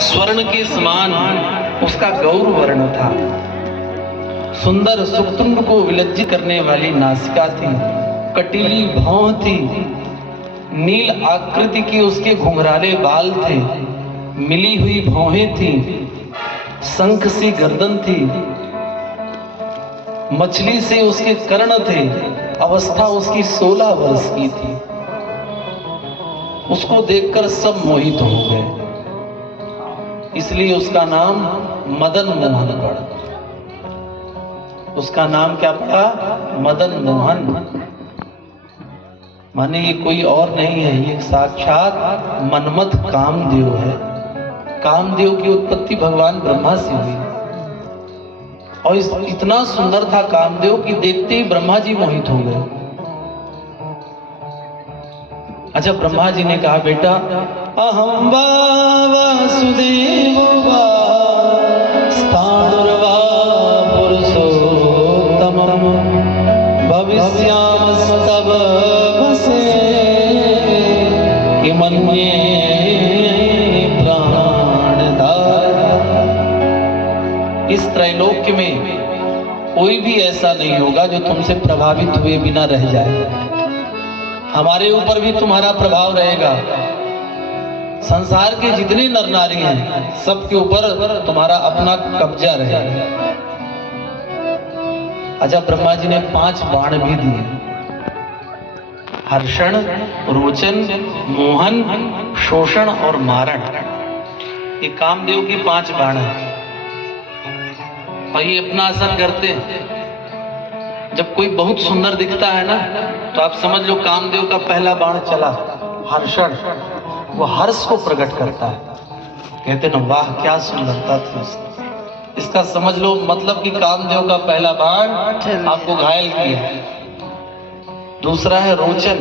स्वर्ण के समान उसका गौर वर्ण था। सुंदर सुक्तुंड को विलज्जित करने वाली नासिका थी, कटीली भौं थी, नील आकृति के उसके घुंघराले बाल थे, मिली हुई भौहें थी, शंख सी गर्दन थी, मछली से उसके कर्ण थे, अवस्था उसकी 16 वर्ष की थी। उसको देखकर सब मोहित हो गए, इसलिए उसका नाम मदन मोहन पड़ा। उसका नाम क्या पड़ा? मदन मोहन। माने ये कोई और नहीं है, ये साक्षात मनमथ कामदेव है। कामदेव की उत्पत्ति भगवान ब्रह्मा से हुई और इतना सुंदर था कामदेव कि देखते ही ब्रह्मा जी मोहित हो गए। अच्छा, ब्रह्मा जी ने कहा, बेटा अहम वा वासुदेवो वा स्थाणुर्वा पुरुषोत्तमम् भविष्यामस्तव वसे किमन्ये प्राणदाय। इस त्रैलोक्य में कोई भी ऐसा नहीं होगा जो तुमसे प्रभावित हुए बिना रह जाए। हमारे ऊपर भी तुम्हारा प्रभाव रहेगा। संसार के जितने नर नारी हैं सबके ऊपर तुम्हारा अपना कब्जा रहेगा। अच्छा, ब्रह्मा जी ने 5 बाण भी दिए, हर्षण, रोचन, मोहन, शोषण और मारण। ये कामदेव की 5 बाण है और ये अपना असर करते हैं। जब कोई बहुत सुंदर दिखता है ना, तो आप समझ लो कामदेव का पहला बाण चला, हर्षण। वो हर्ष को प्रकट करता है, कहते ना वाह क्या सुंदरता थी। इसका समझ लो मतलब कि कामदेव का पहला बाण आपको घायल किया। दूसरा है रोचन।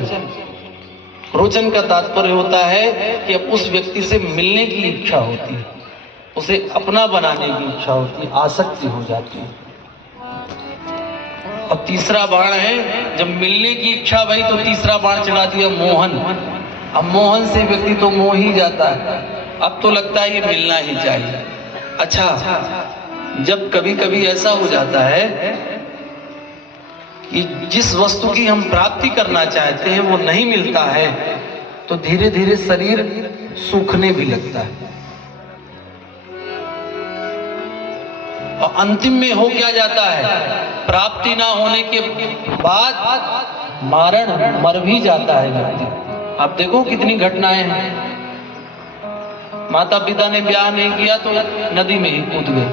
रोचन का तात्पर्य होता है कि अब उस व्यक्ति से मिलने की इच्छा होती है, उसे अपना बनाने की इच्छा होती है, आसक्ति हो जाती है। और तीसरा बाण है, जब मिलने की इच्छा भई तो तीसरा बाण चढ़ा दिया मोहन। अब मोहन से व्यक्ति तो मोह ही जाता है, अब तो लगता है ये मिलना ही चाहिए। अच्छा, जब कभी कभी ऐसा हो जाता है कि जिस वस्तु की हम प्राप्ति करना चाहते हैं वो नहीं मिलता है, तो धीरे धीरे शरीर सूखने भी लगता है और अंतिम में हो क्या जाता है, प्राप्ति ना होने के बाद मर भी जाता है व्यक्ति। आप देखो कितनी घटनाएं हैं। माता पिता ने ब्याह नहीं किया तो नदी में ही कूद गए।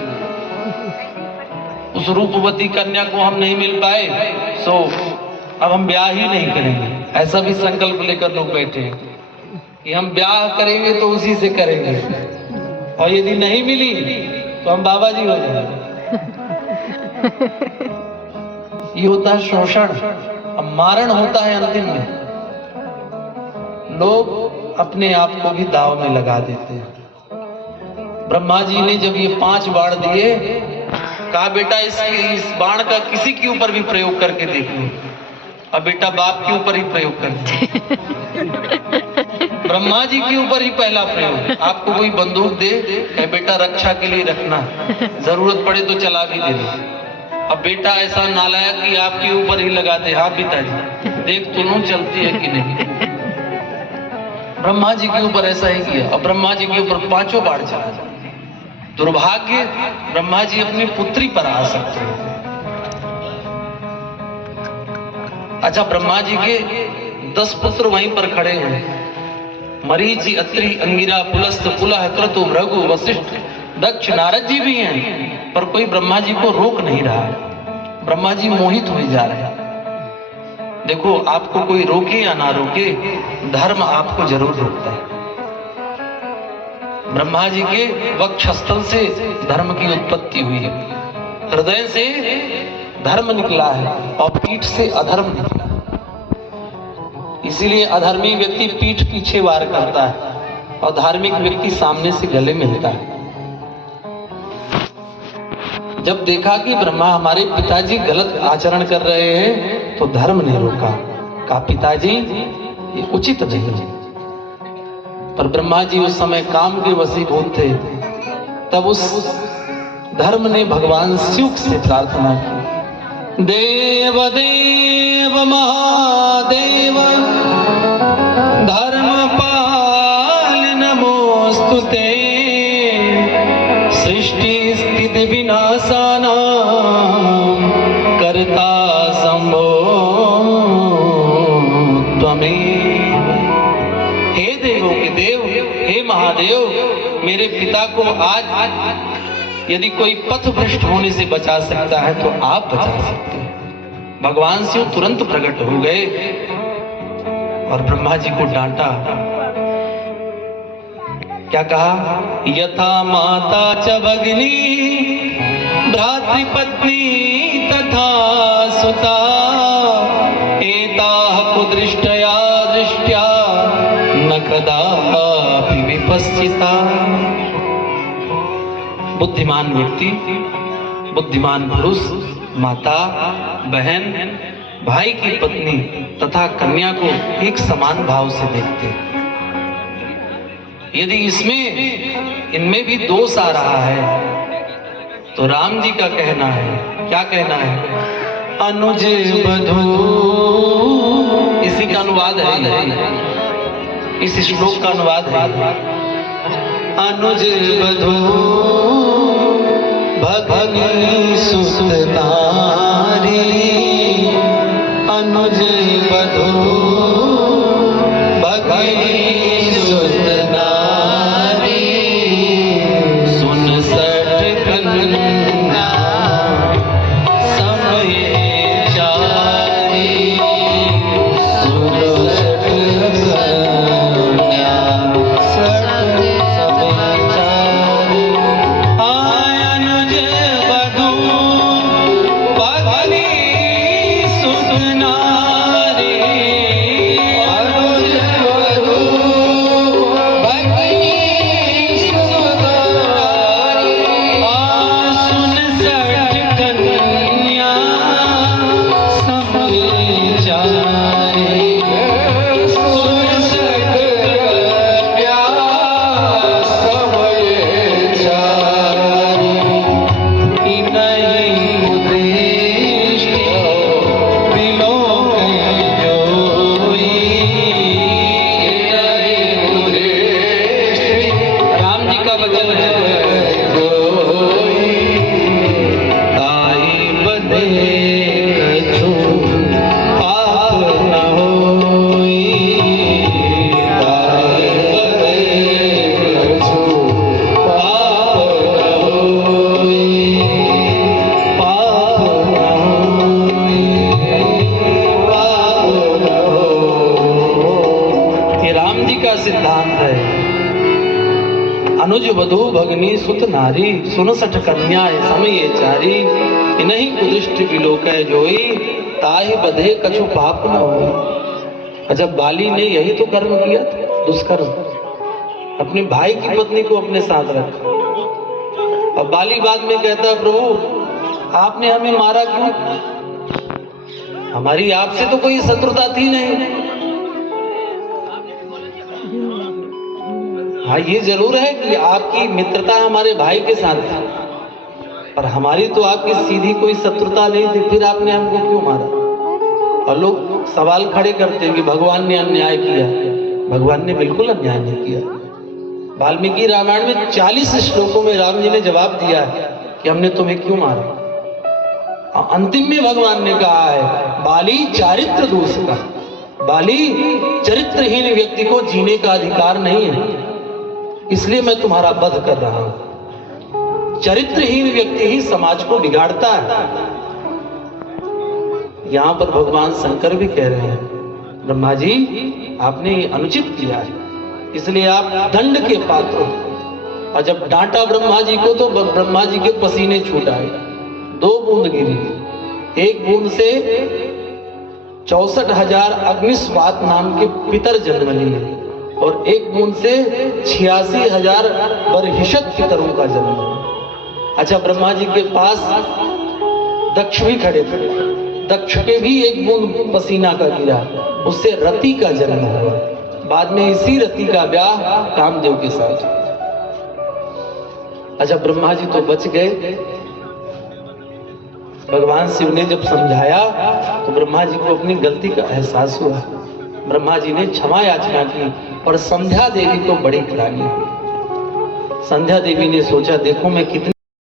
उस रूपवती कन्या को हम नहीं मिल पाए, सो अब हम ब्याह ही नहीं करेंगे। ऐसा भी संकल्प लेकर लोग बैठे हैं कि हम ब्याह करेंगे तो उसी से करेंगे, और यदि नहीं मिली तो हम बाबा जी हो जाएंगे। ये होता है शोषण। अब मारण होता है अंतिम में। लोग अपने आप को भी दाव में लगा देते हैं। ब्रह्मा जी ने जब ये 5 बाण दिए, कहा बेटा इस बाण का किसी के ऊपर भी प्रयोग करके देख लो। अब बेटा बाप के ऊपर ही प्रयोग कर ब्रह्मा जी के ऊपर ही पहला प्रयोग। आपको कोई बंदूक दे, बेटा रक्षा के लिए रखना, जरूरत पड़े तो चला भी दे दो। अब बेटा ऐसा नालायक कि आपके ऊपर ही लगा दे, हाँ पिताजी देख तुम चलती है कि नहीं। ब्रह्मा जी के ऊपर ऐसा ही किया। अब ब्रह्मा जी के ऊपर 5 बाण चला। दुर्भाग्य, ब्रह्मा जी अपनी पुत्री पर आ सकते हैं। अच्छा, ब्रह्मा जी के 10 पुत्र वहीं पर खड़े हैं। मरीचि, अत्रि, अंगिरा, पुलस्त, पुलह, क्रतु, भृगु, वशिष्ठ, दक्ष, नारद जी भी हैं, पर कोई ब्रह्मा जी को रोक नहीं रहा। ब्रह्मा जी मोहित हुए जा रहे हैं। देखो, आपको कोई रोके या ना रोके, धर्म आपको जरूर रोकता है। ब्रह्मा जी के वक्षस्थल से धर्म की उत्पत्ति हुई है। हृदय से धर्म निकला है और पीठ से अधर्म निकला। इसीलिए अधर्मी व्यक्ति पीठ पीछे वार करता है और धार्मिक व्यक्ति सामने से गले मिलता है। जब देखा कि ब्रह्मा हमारे पिताजी गलत आचरण कर रहे हैं तो धर्म ने रोका, कहा पिताजी ये उचित नहीं है। पर ब्रह्मा जी उस समय काम के वशीभूत थे। तब उस धर्म ने भगवान शिव से प्रार्थना की, देव देव महादेव धर्मपाल नमोस्तुते, सृष्टि स्थिति विनाशानां कर्ता शंभो त्वमेव। हे देवों के देव, हे महादेव, मेरे पिता को आज यदि कोई पथ भ्रष्ट होने से बचा सकता है तो आप बचा सकते हैं। भगवान शिव तुरंत प्रकट हो गए और ब्रह्मा जी को डांटा। क्या कहा? यथा माता च भगिनी भ्रातृपत्नी तथा सुता, एताः कुदृष्टया दृष्ट्या न कदापि विपश्चिता। बुद्धिमान व्यक्ति, बुद्धिमान पुरुष माता, बहन, भाई की पत्नी तथा कन्या को एक समान भाव से देखते। यदि इनमें भी दोष आ रहा है तो राम जी का कहना है, क्या कहना है? अनुज बधू, इसी का अनुवाद है, इस श्लोक का अनुवाद है। अनुज बधू भगनी सुत नारी, अनुज बधू भगनी सुत नारी, सुन सठ कन्या समय चारी, सुन सठ कन्या समय चारी। अनुज बधू भगनी सुत नारी, अनुज बधू भगनी सुत नारी, सुन सठ कन्या समय चारी, सुन सठ कन्या समय चारी। इनहि उद्देश्य विलोकय जोई, इनहि उद्देश्य, राम जी का वचन है, जोई ताई बधे कछु पाप न होई, ताई बधे कछु पाप न होई, पाप न होई, पाप न होई। ये राम जी का सिद्धांत है। अनुज वधू भगनी सुत नारी, सुन सठ कन्या समय चारी, इनहि कुदृष्टि विलोकय जोई, ताहि बधे कछु पाप न हो। जब बाली ने यही तो कर्म किया था, दुष्कर्म, अपने भाई की पत्नी को अपने साथ रखा। और बाली बाद में कहता, प्रभु आपने हमें मारा क्यों? हमारी आपसे तो कोई शत्रुता थी नहीं। हाँ, ये जरूर है कि आपकी मित्रता हमारे भाई के साथ थी, पर हमारी तो आपकी सीधी कोई शत्रुता नहीं थी, फिर आपने हमको क्यों मारा? और लोग सवाल खड़े करते हैं कि भगवान ने अन्याय किया। भगवान ने बिल्कुल अन्याय नहीं किया। वाल्मीकि रामायण में 40 श्लोकों में राम जी ने जवाब दिया है कि हमने तुम्हें क्यों मारा। अंतिम में भगवान ने कहा है, बाली चारित्र दोष का, बाली चरित्रहीन व्यक्ति को जीने का अधिकार नहीं है, इसलिए मैं तुम्हारा वध कर रहा हूं। चरित्रहीन व्यक्ति ही समाज को बिगाड़ता है। यहां पर भगवान शंकर भी कह रहे हैं, ब्रह्मा जी आपने अनुचित किया है, इसलिए आप दंड के पात्र हो। और जब डांटा ब्रह्मा जी को तो ब्रह्मा जी के पसीने छूट आए, 2 बूंद गिरी। एक बूंद से 64,000 अग्निस्वात नाम के पितर जन्म लिए और एक बूंद से 86,000 बरहिषत पितरों का जन्म। अच्छा, ब्रह्मा जी के पास दक्ष भी खड़े थे। दक्ष के भी एक बूंद पसीना का गिरा, उससे रति का जन्म हुआ। बाद में इसी रति का ब्याह कामदेव के साथ। अच्छा, ब्रह्मा जी तो बच गए। भगवान शिव ने जब समझाया तो ब्रह्मा जी को अपनी गलती का एहसास हुआ। ब्रह्मा जी ने क्षमा याचना की और संध्या देवी को बड़ी करानी। संध्या देवी ने सोचा, देखो मैं कितनी